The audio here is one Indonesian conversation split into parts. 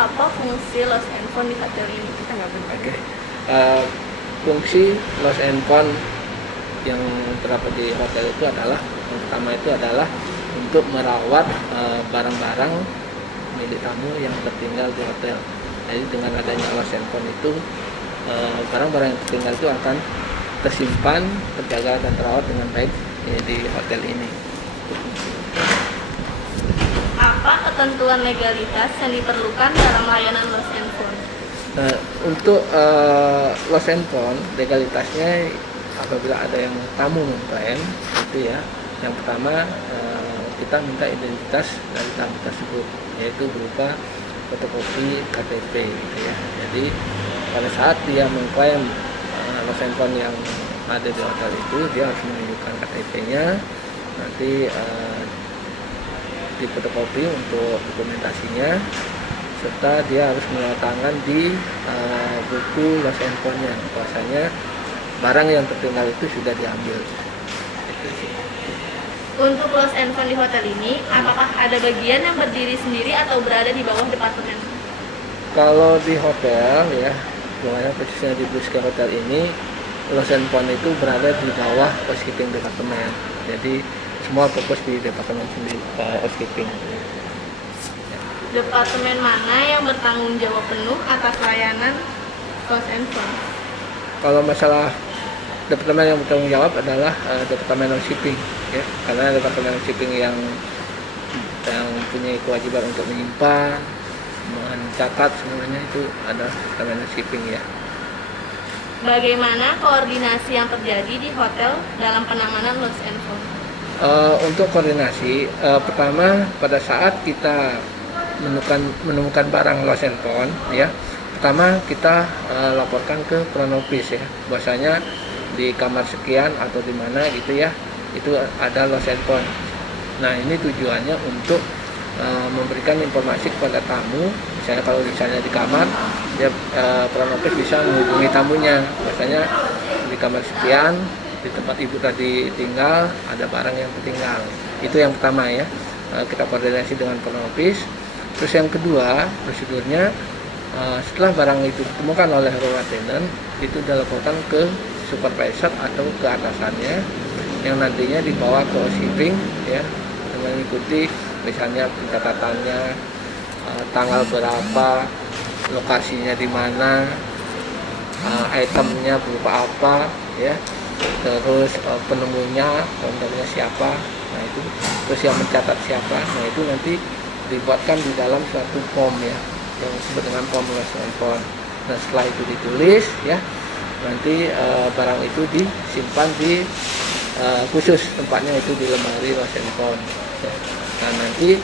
Apa fungsi lost and found di hotel ini? Oke. Eh, Fungsi lost and found yang terdapat di hotel itu adalah yang pertama itu adalah untuk merawat barang-barang milik tamu yang tertinggal di hotel. Jadi dengan adanya lost and found itu barang-barang yang tertinggal itu akan tersimpan, terjaga dan terawat dengan baik di hotel ini. Apa ketentuan legalitas yang diperlukan dalam layanan lost and found? Untuk lost and found legalitasnya apabila ada yang tamu mengklaim itu ya, yang pertama kita minta identitas dari tamu tersebut, yaitu berupa fotokopi KTP gitu ya. Jadi pada saat dia mengklaim lost and found yang ada di hotel itu, dia harus menunjukkan KTP-nya, nanti di fotokopi untuk dokumentasinya, serta dia harus menandatangan di buku lost and found-nya bahwasanya barang yang tertinggal itu sudah diambil. Untuk lost and found di hotel ini, apakah ada bagian yang berdiri sendiri atau berada di bawah departemen? Kalau di hotel ya, dimana posisinya di Blue Sky Hotel ini, lost and found itu berada di bawah housekeeping departemen. Jadi semua fokus di departemen sendiri, housekeeping. Departemen mana yang bertanggung jawab penuh atas layanan lost and found? Kalau masalah departemen yang bertanggung jawab adalah departemen housekeeping ya, karena departemen housekeeping yang punya kewajiban untuk menyimpan, mencatat semuanya itu ada departemen housekeeping ya. Bagaimana koordinasi yang terjadi di hotel dalam penanganan lost and found? Untuk koordinasi, pertama pada saat kita menemukan barang lost and found ya, pertama kita laporkan ke Pronopis ya, bahwasanya di kamar sekian atau di mana gitu ya, itu ada lost and found. Nah ini tujuannya untuk memberikan informasi kepada tamu, misalnya kalau misalnya di kamar, ya Pronopis bisa menghubungi tamunya, bahwasanya di kamar sekian di tempat ibu tadi tinggal ada barang yang tertinggal. Itu yang pertama ya, kita koordinasi dengan Pronopis. Terus yang kedua, prosedurnya setelah barang itu ditemukan oleh rawat tenant, itu dilaporkan ke supervisor atau ke atasannya yang nantinya dibawa ke housekeeping ya, dengan mengikuti misalnya pencatatannya, tanggal berapa, lokasinya di mana, itemnya berupa apa ya, terus penemunya, ownernya siapa, nah itu, terus yang mencatat siapa, nah itu nanti dibuatkan di dalam suatu form ya, yang disebut dengan form lost and found. Nah setelah itu ditulis ya, nanti barang itu disimpan di khusus tempatnya itu di lemari lost and found ya. Nah nanti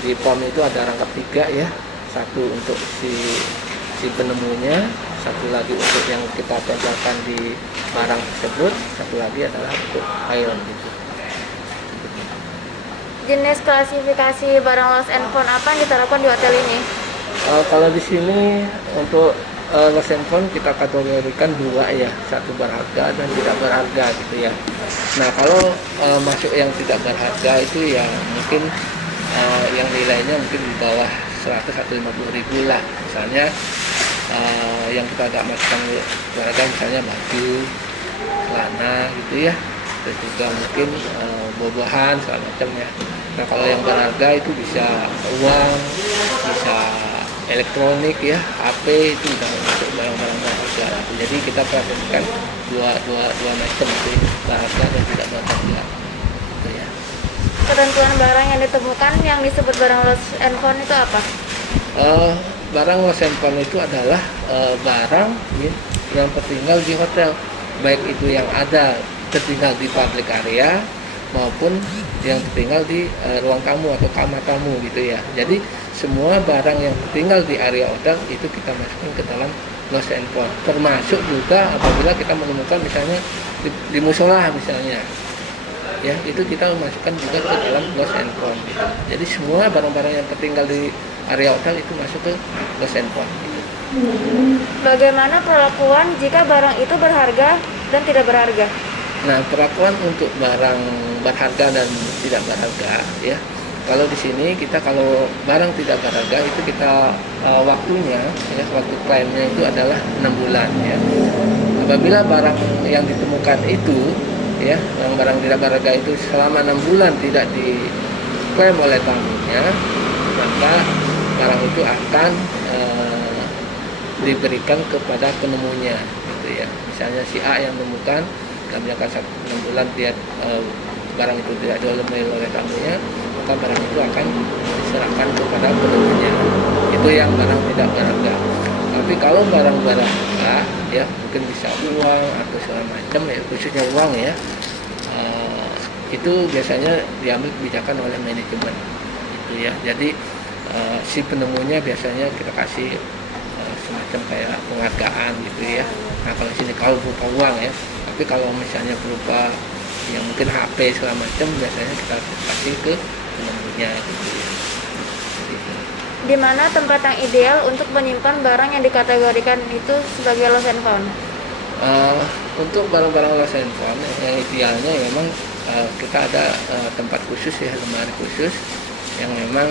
di form itu ada rangkap 3 ya, satu untuk si penemunya, satu lagi untuk yang kita tempelkan di barang tersebut, satu lagi adalah untuk file gitu. Jenis klasifikasi barang lost and found apa yang diterapkan di hotel ini? Kalau di sini untuk lost and found kita kategorikan 2 ya, satu berharga dan tidak berharga gitu ya. Nah kalau masuk yang tidak berharga itu ya mungkin yang nilainya mungkin di bawah 150.000 lah, misalnya yang kita agak masukkan berharga misalnya baju, celana gitu ya, terus juga mungkin buah-buahan segala macam ya. Nah kalau yang berharga itu bisa uang, bisa elektronik ya, HP, itu udah masuk barang-barang berharga. Jadi kita perhatikan dua macam itu, berharga dan tidak berharga gitu ya. Ketentuan barang yang ditemukan yang disebut barang lost and found itu apa? Barang lost and found itu adalah barang ya, yang tertinggal di hotel, baik itu yang ada tertinggal di public area maupun yang tertinggal di ruang tamu atau kamar tamu gitu ya. Jadi semua barang yang tertinggal di area hotel itu kita masukkan ke dalam lost and found, termasuk juga apabila kita menemukan misalnya di musola misalnya ya, itu kita masukkan juga ke dalam lost and found gitu. Jadi semua barang-barang yang tertinggal di area hotel itu masuk ke lost and found gitu. Bagaimana perlakuan jika barang itu berharga dan tidak berharga? Nah, perlakuan untuk barang berharga dan tidak berharga ya, Kalau di sini kita kalau barang tidak berharga itu kita waktunya ya, waktu klaimnya itu adalah 6 bulan ya. Apabila barang yang ditemukan itu ya, yang barang tidak berharga itu selama 6 bulan tidak diklaim oleh tamunya, maka barang itu akan diberikan kepada penemunya gitu ya. Misalnya si A yang menemukan dalam jangka 6 bulan dia barang itu tidak diambil oleh tamunya, maka barang itu akan diserahkan kepada penemunya. Itu yang barang tidak berharga. Tapi kalau barang berharga ya, mungkin bisa uang atau segala macam ya, khususnya uang ya, itu biasanya diambil kebijakan oleh manajemen gitu ya. Jadi si penemunya biasanya kita kasih semacam kayak penghargaan gitu ya. Nah kalau sini kalau berupa uang ya, tapi kalau misalnya berupa yang mungkin HP segala macam, biasanya kita kasih ke penemunya gitu ya. Gitu. Di mana tempat yang ideal untuk menyimpan barang yang dikategorikan itu sebagai lost and found? Untuk barang-barang lost and found yang idealnya memang kita ada tempat khusus ya, lemari khusus yang memang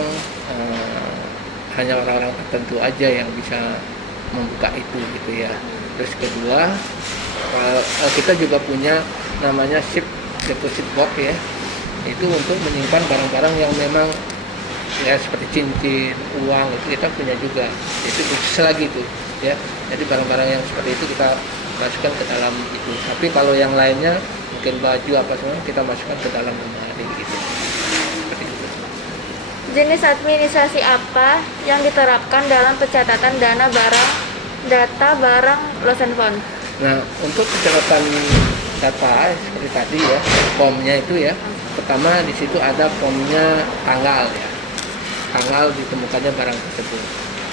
hanya orang-orang tertentu aja yang bisa membuka itu gitu ya. Terus kedua, kita juga punya namanya ship deposit box ya, itu untuk menyimpan barang-barang yang memang ya seperti cincin, uang, itu kita punya juga. Itu khusus lagi tuh ya. Jadi barang-barang yang seperti itu kita masukkan ke dalam itu. Tapi kalau yang lainnya mungkin baju apa semua kita masukkan ke dalam lemari gitu. Seperti itu. Jenis administrasi apa yang diterapkan dalam pencatatan data barang lost and found? Nah, untuk pencatatan data seperti tadi ya, formnya itu ya, pertama di situ ada formnya tanggal ya, tanggal ditemukannya barang tersebut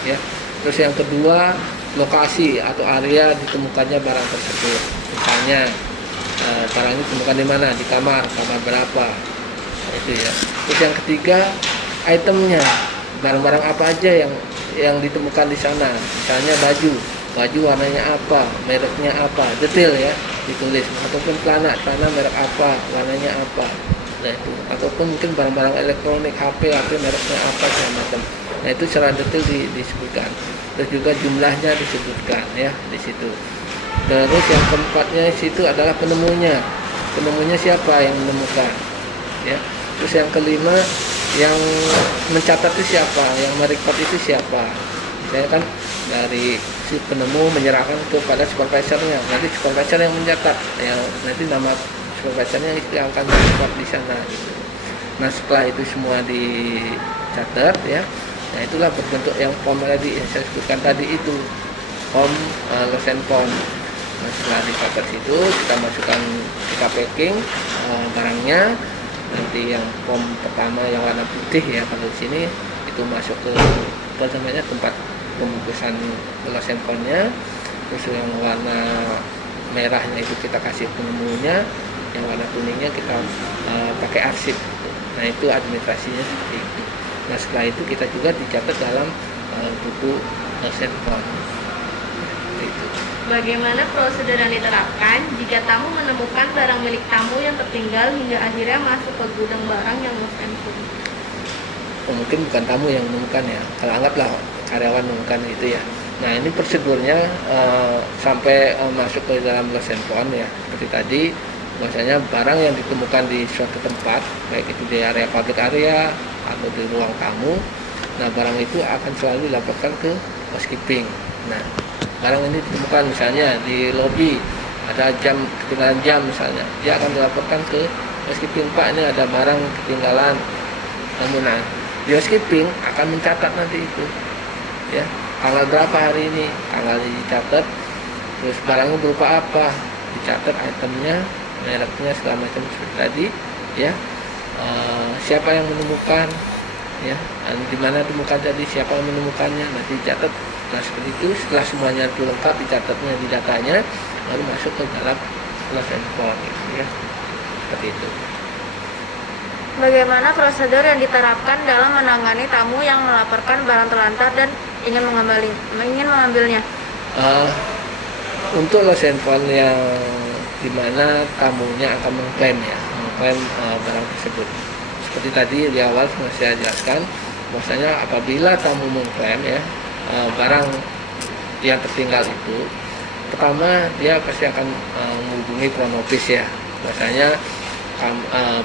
ya. Terus yang kedua, lokasi atau area ditemukannya barang tersebut. Misalnya barang ini ditemukan di mana, di kamar berapa, itu ya. Terus yang ketiga, itemnya, barang-barang apa aja yang ditemukan di sana. Misalnya baju warnanya apa, mereknya apa, detail ya ditulis. Ataupun celana merek apa, warnanya apa. Nah itu, ataupun mungkin barang-barang elektronik, HP mereknya apa segala macam. Nah itu secara detail disebutkan. Terus juga jumlahnya disebutkan ya di situ. Terus yang keempatnya di situ adalah penemunya. Penemunya siapa yang menemukan ya. Terus yang kelima, yang mencatat itu siapa, yang merekod itu siapa. Misalnya kan dari si penemu menyerahkan kepada supervisornya, nanti supervisor yang mencatat ya, nanti nama supervisornya itu yang akan record di sana gitu. Nah setelah itu semua dicatat ya, nah itulah berbentuk yang form tadi yang saya sebutkan tadi itu, form lost and found. Nah setelah dicatat itu kita masukkan, kita packing barangnya. Nanti yang form pertama yang warna putih ya, kalau di sini itu masuk ke tempat pembungkusan lost and found-nya. Terus yang warna merahnya itu kita kasih penemunya, yang warna kuningnya kita pakai arsip. Nah itu administrasinya seperti itu. Nah setelah itu kita juga dicatat dalam buku lost and found. Itu. Bagaimana prosedur yang diterapkan jika tamu menemukan barang milik tamu yang tertinggal hingga akhirnya masuk ke gudang barang yang lost and found? Mungkin bukan tamu yang menemukan ya, kalau anggaplah karyawan menemukan itu ya. Nah ini prosedurnya sampai masuk ke dalam lost and found ya, seperti tadi, bahwasanya barang yang ditemukan di suatu tempat, baik itu di area public area atau di ruang tamu, nah barang itu akan selalu dilaporkan ke housekeeping. Nah barang ini ditemukan misalnya di lobi, ada ketinggalan jam misalnya, dia akan dilaporkan ke housekeeping, Pak ini ada barang ketinggalan. Nah di housekeeping akan mencatat nanti itu ya, tanggal berapa hari ini, tanggal dicatat, terus barangnya berupa apa, dicatat itemnya, mereknya segala macam seperti tadi ya, siapa yang menemukan ya, di mana ditemukan tadi, siapa yang menemukannya, nanti dicatat. Nah seperti itu, setelah semuanya itu lengkap dicatatnya di datanya, baru masuk ke dalam lost and found ya, seperti itu. Bagaimana prosedur yang diterapkan dalam menangani tamu yang melaporkan barang terlantar dan ingin mengambilnya? Untuk lost and found yang dimana tamunya akan mengklaim ya, mengklaim barang tersebut, seperti tadi di awal sudah saya jelaskan, bahwasanya apabila tamu mengklaim ya barang yang tertinggal itu, pertama dia pasti akan menghubungi kronologis ya, bahwasanya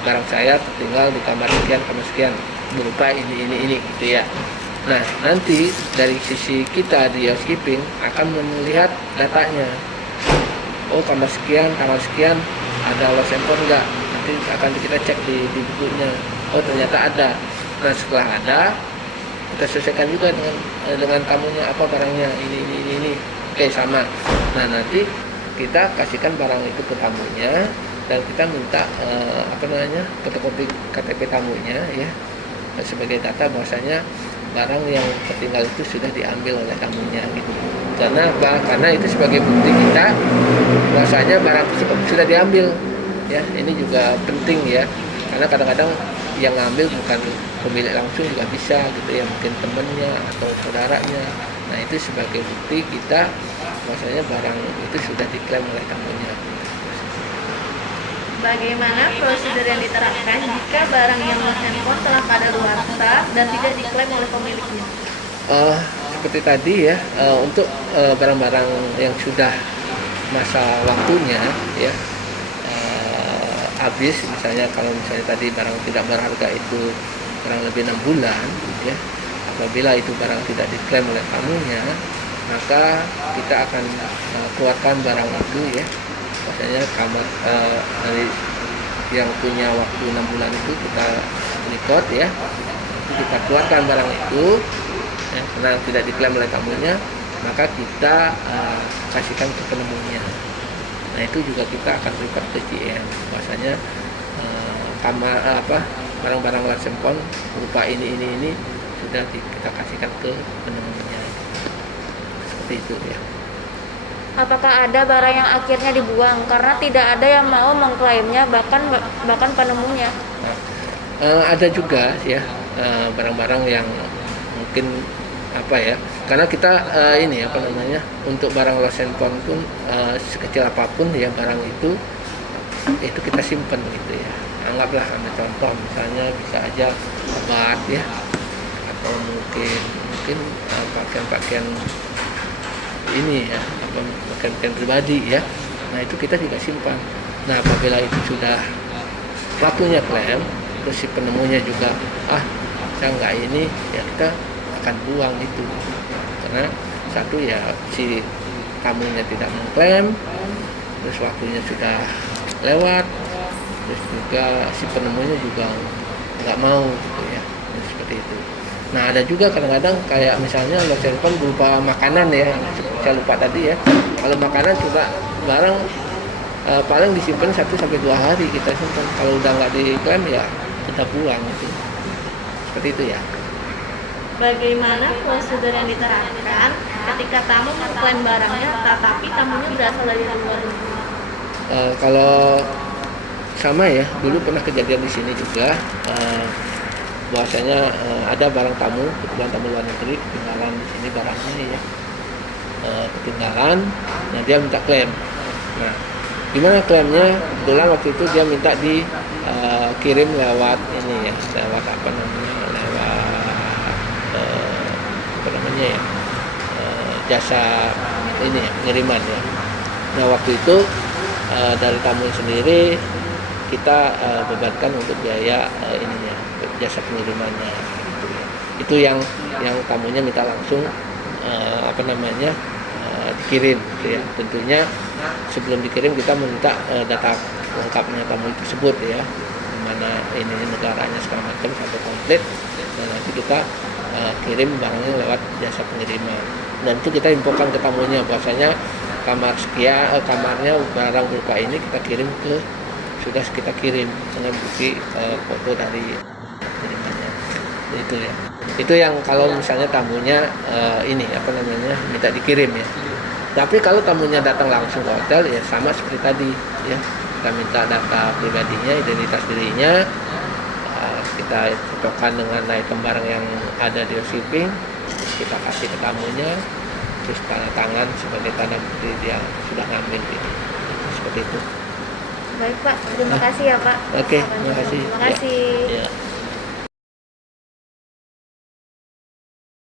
barang saya tertinggal di kamar sekian berupa ini gitu ya. Nah, nanti dari sisi kita di housekeeping akan melihat datanya. Oh, kamar sekian ada lost handphone enggak? Nanti akan kita cek di bukunya. Oh, ternyata ada. Nah, setelah ada, kita selesaikan juga dengan tamunya, apa barangnya ini. Oke, sama. Nah, nanti kita kasihkan barang itu ke tamunya dan kita minta fotokopi KTP tamunya ya sebagai data bahwasanya barang yang tertinggal itu sudah diambil oleh tamunya gitu. Karena itu sebagai bukti kita bahwasanya barang tersebut sudah diambil ya. Ini juga penting ya, karena kadang-kadang yang ngambil bukan pemilik langsung juga bisa gitu ya, mungkin temannya atau saudaranya. Nah, itu sebagai bukti kita bahwasanya barang itu sudah diklaim oleh tamunya. Bagaimana prosedur yang diterapkan jika barang yang lost handphone telah kadaluarsa dan tidak diklaim oleh pemiliknya? Seperti tadi ya, untuk barang-barang yang sudah masa waktunya ya habis, misalnya kalau tadi barang tidak berharga itu kurang lebih 6 bulan ya, apabila itu barang tidak diklaim oleh tamunya, maka kita akan keluarkan barang itu ya. Biasanya kamar dari yang punya waktu 6 bulan itu kita record ya, kita keluarkan barang itu ya, karena tidak diklaim oleh tamunya, maka kita kasihkan ke penemunya. Nah, itu juga kita akan report ke JM bahwasanya barang-barang lost handphone berupa ini sudah kita kasihkan ke penemunya. Seperti itu ya. Apakah ada barang yang akhirnya dibuang karena tidak ada yang mau mengklaimnya, bahkan penemunya? Ada juga ya barang-barang yang mungkin karena kita untuk barang lost handphone pun sekecil apapun ya barang itu kita simpan gitu ya. Anggaplah ambil contoh, misalnya bisa aja obat ya, atau mungkin pakaian ini ya, pakaian pribadi ya. Nah, itu kita juga simpan. Nah, apabila itu sudah waktunya klaim, terus si penemunya juga saya nggak ini ya, kita akan buang itu, karena satu ya si tamunya tidak mengklaim, terus waktunya sudah lewat, terus juga si penemunya juga nggak mau gitu ya. Jadi seperti itu. Nah, ada juga kadang-kadang kayak misalnya lost handphone berupa makanan ya, saya lupa tadi ya. Kalau makanan juga barang paling disimpan 1-2 hari kita simpan. Kalau udah nggak diklaim ya kita buang gitu. Seperti itu ya. Bagaimana prosedur yang diterapkan ketika tamu mengklaim barangnya tetapi tamunya berasal dari luar negeri? Kalau sama ya, dulu pernah kejadian di sini juga. Bahwasanya ada barang tamu, kebetulan tamu luar negeri ketinggalan di sini barangnya ya, ketinggalan. Nah, dia minta klaim. Nah, gimana klaimnya? Kebetulan waktu itu dia minta dikirim lewat ini ya, lewat jasa ini ya, pengiriman ya. Nah, waktu itu dari tamu sendiri kita bebankan untuk biaya ininya, jasa pengirimannya gitu ya. Itu yang tamunya minta langsung dikirim gitu ya. Tentunya sebelum dikirim kita minta data lengkapnya tamu tersebut ya, dimana ini negaranya segala macam sampai komplit, dan nanti kita kirim barangnya lewat jasa pengiriman. Dan itu kita infokan ke tamunya bahwasanya kamarnya barang berupa ini sudah kita kirim dengan bukti foto dari pengirimannya. Itu ya. Itu yang kalau misalnya tamunya minta dikirim ya. Tapi kalau tamunya datang langsung ke hotel ya sama seperti tadi ya. Kita minta data pribadinya, identitas dirinya, kita cocokkan dengan item barang yang ada di shipping, kita kasih ke tamunya, terus tanda tangan sebagai tanda bukti dia sudah ngambil gitu. Seperti itu. Baik Pak, terima kasih ya Pak. Oke, terima kasih. Terima kasih.